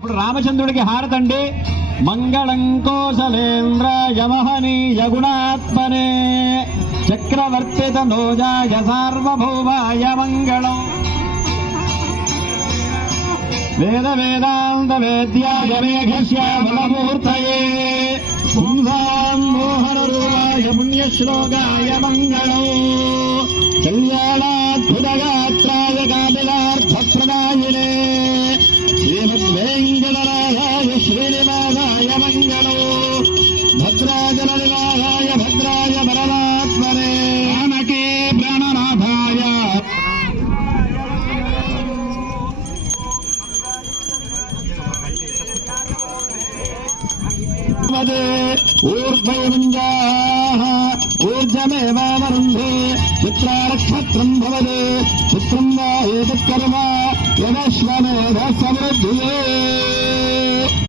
ఇప్పుడు రామచంద్రుడికి హారతండి. మంగళం కోసలేంద్రాయ మహనీయ గుణాత్మనే చక్రవర్తిత నోజాయ సార్వభౌమాయ మంగళం. వేద వేదాంత వేద్యాయ మేఘశ్యామలమూర్తయే పుంసాం మోహన రూపాయ పుణ్యశ్లోకాయ మంగళం. కళ్యాణాద్భుతగాత్రాయ కామిలార్థప్రదాయినే శ్రీమద్వేంకటనాథాయ శ్రీనివాసాయ మంగళం. భద్రాచలనివాసాయ భద్రాయ పరమాత్మనే జానకీ ప్రాణనాథాయ ఊర్ధ్వైవంజాః ఊర్జమేవావరుంధే చిత్రానక్షత్రం భవదే చిత్రం వా ఏతత్కర్మ యదశ్వమేధ సమృద్ధియే.